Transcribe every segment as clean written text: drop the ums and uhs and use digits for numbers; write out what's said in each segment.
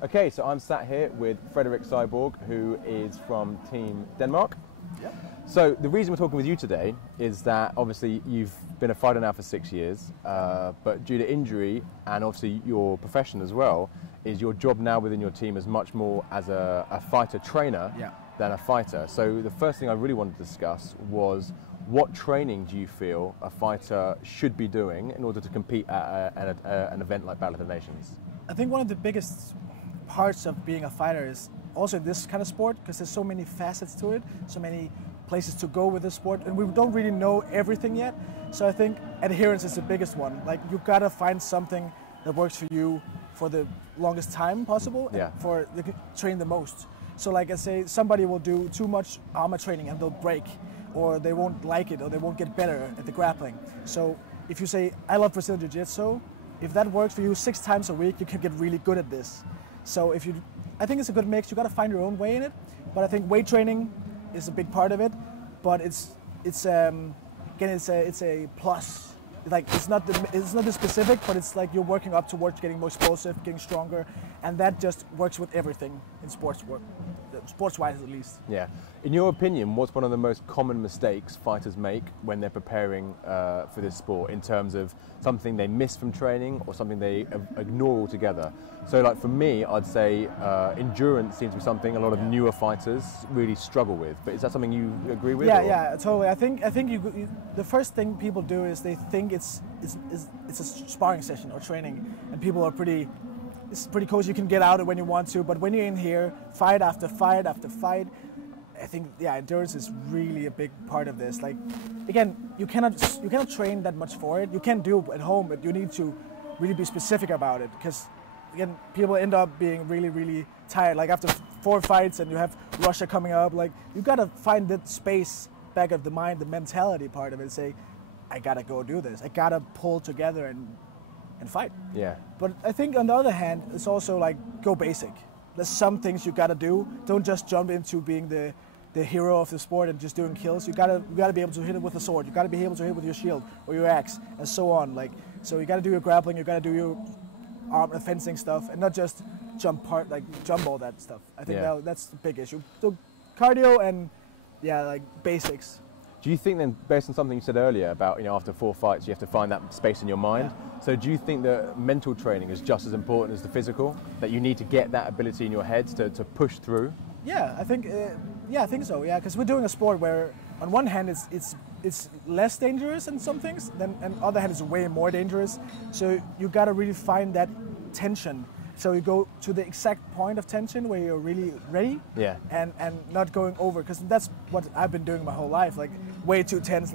Okay, so I'm sat here with Frederik Søjborg, who is from Team Denmark. Yep. So the reason we're talking with you today is that obviously you've been a fighter now for 6 years, but due to injury and obviously your profession as well, is your job now within your team is much more as a fighter trainer than a fighter. So the first thing I really wanted to discuss was what training do you feel a fighter should be doing in order to compete at an event like Battle of the Nations? I think one of the biggest parts of being a fighter is also this kind of sport, because there's so many facets to it, so many places to go with the sport, and we don't really know everything yet. So I think adherence is the biggest one. Like, you gotta find something that works for you for the longest time possible, and for they can train the most. So like I say, somebody will do too much armor training and they'll break, or they won't like it, or they won't get better at the grappling. So if you say, I love Brazilian Jiu-Jitsu, if that works for you 6 times a week, you can get really good at this. So I think it's a good mix. You got to find your own way in it. But I think weight training is a big part of it. But it's a plus. Like, it's not the specific, but it's like you're working up towards getting more explosive, getting stronger, and that just works with everything in sports-wise at least. Yeah. In your opinion, what's one of the most common mistakes fighters make when they're preparing for this sport, in terms of something they miss from training or something they ignore altogether? So like for me, I'd say endurance seems to be something a lot of newer fighters really struggle with. But is that something you agree with? Yeah, totally. I think the first thing people do is they think it's a sparring session or training, and people are it's pretty cool. You can get out when you want to, but when you're in here, fight after fight after fight, I think endurance is really a big part of this. Like, again, you cannot train that much for it. You can do it at home, but you need to really be specific about it, because again, people end up being really, really tired. Like after 4 fights and you have Russia coming up, like, you gotta find that space back of the mind, the mentality part of it, and say, I gotta go do this. I gotta pull together and fight. Yeah. But I think on the other hand, it's also like, go basic. There's some things you gotta do. Don't just jump into being the hero of the sport and just doing kills. You gotta be able to hit it with a sword. You gotta be able to hit with your shield or your axe and so on. Like, so you gotta do your grappling. You gotta do your arm and fencing stuff, and not just jump all that stuff. I think that's the big issue. So cardio and like basics. Do you think then, based on something you said earlier about, after 4 fights you have to find that space in your mind, so do you think that mental training is just as important as the physical, that you need to get that ability in your head to push through? Yeah, I think so, because we're doing a sport where on one hand it's less dangerous in some things, then on the other hand it's way more dangerous, so you got to really find that tension. So you go to the exact point of tension where you're really ready, and not going over, because that's what I've been doing my whole life, like way too tense,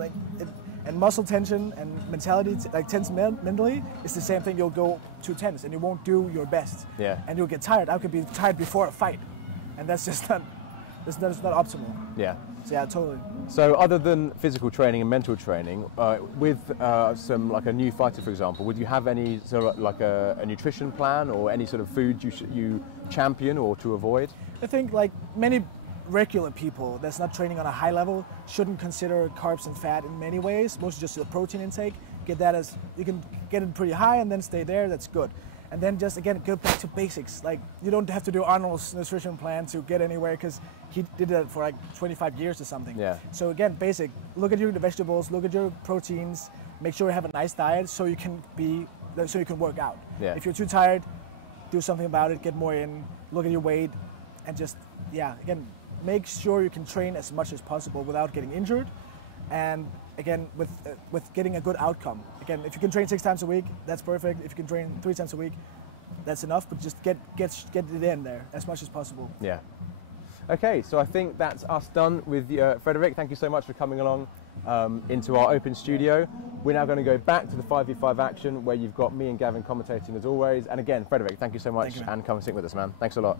and muscle tension and mentality, like tense mentally, is the same thing. You'll go too tense and you won't do your best, and you'll get tired. I could be tired before a fight, and that's just not optimal. Yeah. So yeah, totally. So other than physical training and mental training, with some, like a new fighter, for example, would you have any sort of like a nutrition plan or any sort of food you champion or to avoid? I think like many regular people that's not training on a high level shouldn't consider carbs and fat in many ways. Mostly just the protein intake. Get that as, you can get it pretty high and then stay there, that's good. And then just, again, go back to basics. Like, you don't have to do Arnold's nutrition plan to get anywhere, because he did that for like 25 years or something. Yeah. So again, basic. Look at your vegetables, look at your proteins, make sure you have a nice diet so you can work out. Yeah. If you're too tired, do something about it, get more in, look at your weight, and just, again, make sure you can train as much as possible without getting injured. And again, with getting a good outcome. Again, if you can train 6 times a week, that's perfect. If you can train 3 times a week, that's enough. But just get it in there as much as possible. Yeah. Okay, so I think that's us done with Frederik. Thank you so much for coming along into our open studio. We're now going to go back to the 5v5 action, where you've got me and Gavin commentating as always. And again, Frederik, thank you so much, and come and sit with us, man. Thanks a lot.